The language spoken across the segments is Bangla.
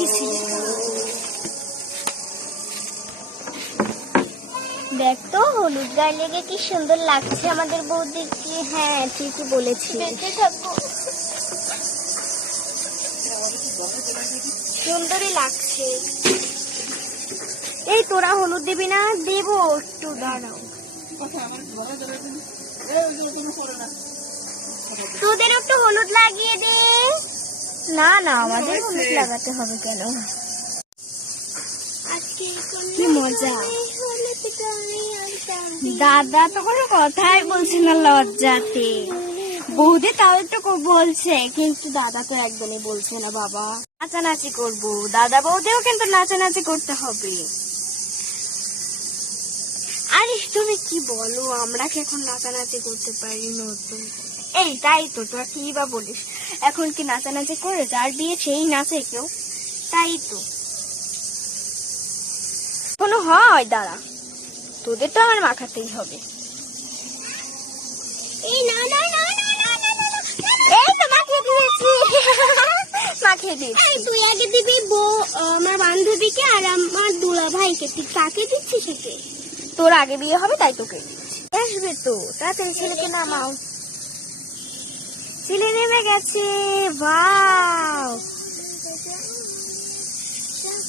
রেখেছি। দেখ তো হলুদ গায়ে লেগে কি সুন্দর লাগছে আমাদের বৌদিকে। হ্যাঁ ঠিকই বলেছি, সুন্দরই লাগছে। এই তোরা হলুদ দিবি না? দেবো, একটু দাঁড়াও। তোদের একটু হলুদ লাগিয়ে দে। না না, আমাদের হলুদ লাগাতে হবে কেন? কি মজা। দাদা তো কোনো কথাই বলছে না লজ্জাতে। বৌদি তাও একটু বলছে, কিন্তু দাদা তো একদমই বলছে না। বাবা নাচানাচি করবো, দাদা বৌদিও কিন্তু নাচানাচি করতে হবে। আরে তুমি কি বলো, আমরা কি এখন নাচানাচি করতে পারি নতুন? এই তাই তো, তোরা কি বা বলিস, এখন কি নাচানাচি করে যার বিয়ে সেই নাচে কেউ? তাই তো কোনো হয়। দাঁড়া, তোদের তো আমার মাখাতেই হবে। এই না না না না না না না, এই তো মাখিয়ে দিয়েছি। মাখিয়ে দিয়েছি। তুই আগে দিবি আমার বান্ধবীকে আর আমার দুলা ভাইকে, তুই কাকে দিচ্ছিস? একে তোর আগে বিয়ে হবে তাই তোকে আসবে তো। তাড়াতাড়ি ছেলেকে নামাও। ছেলে নেমে গেছে। বাহ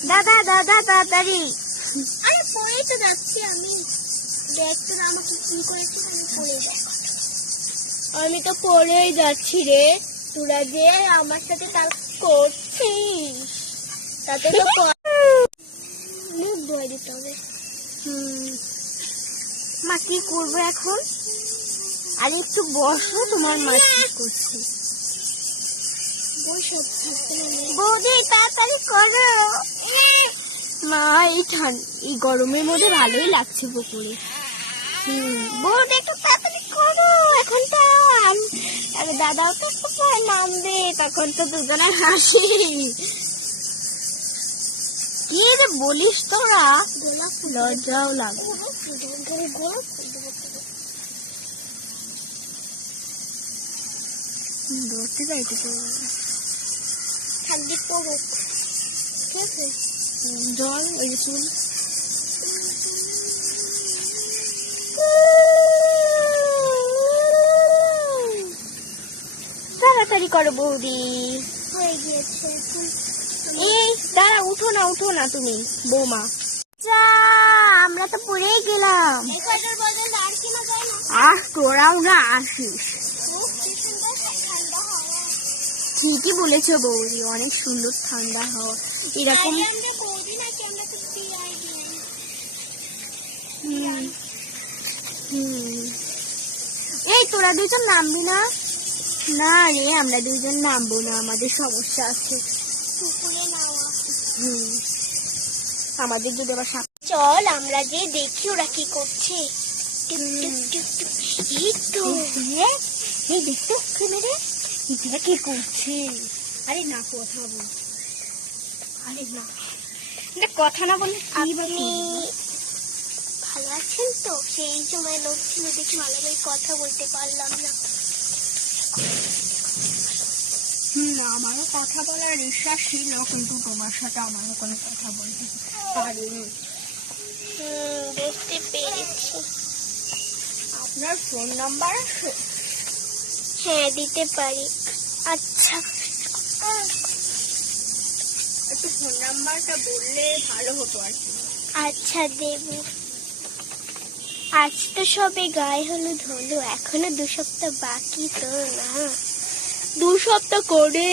দাদা দাদা তাড়াতাড়ি। আরে পড়েই তো যাচ্ছি আমি। দেখ তো আমাকে কি করেছি, পড়ে দেখ। আমি তো পড়েই যাচ্ছি রে। তোরা যে আমার সাথে তার করছিস তাতে তো মুখ ধুয়ে দিতে হবে। মা কি করবো এখন? আর একটু বসো, তোমার মা কি করছে? বৌদি তাড়াতাড়ি করো। মা এই গরমের মধ্যে ভালোই লাগছে পুকুরে। বৌদি একটু তাড়াতাড়ি করো, এখন তো দাদাও তো পুকুরে নামবে, তখন তো দুজনে হাসি। কি যে বলিস তোরা, লজ্জাও লাগে। ধরতে যাইতে ঠান্ডি পড়ুক, ঠিক আছে? জল ওই যে চুল। তাড়াতাড়ি করো বৌদি, হয়ে গিয়েছে। এই দাঁড়া, উঠো না তুমি বৌমা। আমরা তো পড়েই গেলাম। তোরাও না আসিস। ঠিকই বলেছো বৌদি, অনেক সুন্দর ঠান্ডা হাওয়া এরকম। এই তোরা দুজন নামবি না? না রে, আমরা দুজন নামবো না, আমাদের সমস্যা আছে। আমাদের যদি আবার চল আমরা যে দেখি ওরা কি করছে। এই দেখতো ক্যামেরা এটা কি করছে? আরে না কথা বল। আরে না কথা না বললে আপনি ভালো আছেন তো? সেই সময় লোক ছিল দেখি ভালোভাবে কথা বলতে পারলাম না। আমারও কথা বলার ইচ্ছা ছিল, কিন্তু তোমার সাথে আমারও কোনো কথা বলতে পারিনি। বুঝতে পেরেছি। আপনার ফোন নাম্বার আছে? হ্যাঁ দিতে পারি। আচ্ছা একটু ফোন নাম্বারটা বললে ভালো হতো আর কি। আচ্ছা দেব। আজ তো সবে গায়ে হলুদ হলো, এখনো 2 সপ্তাহ বাকি তো না। 2 সপ্তাহ করে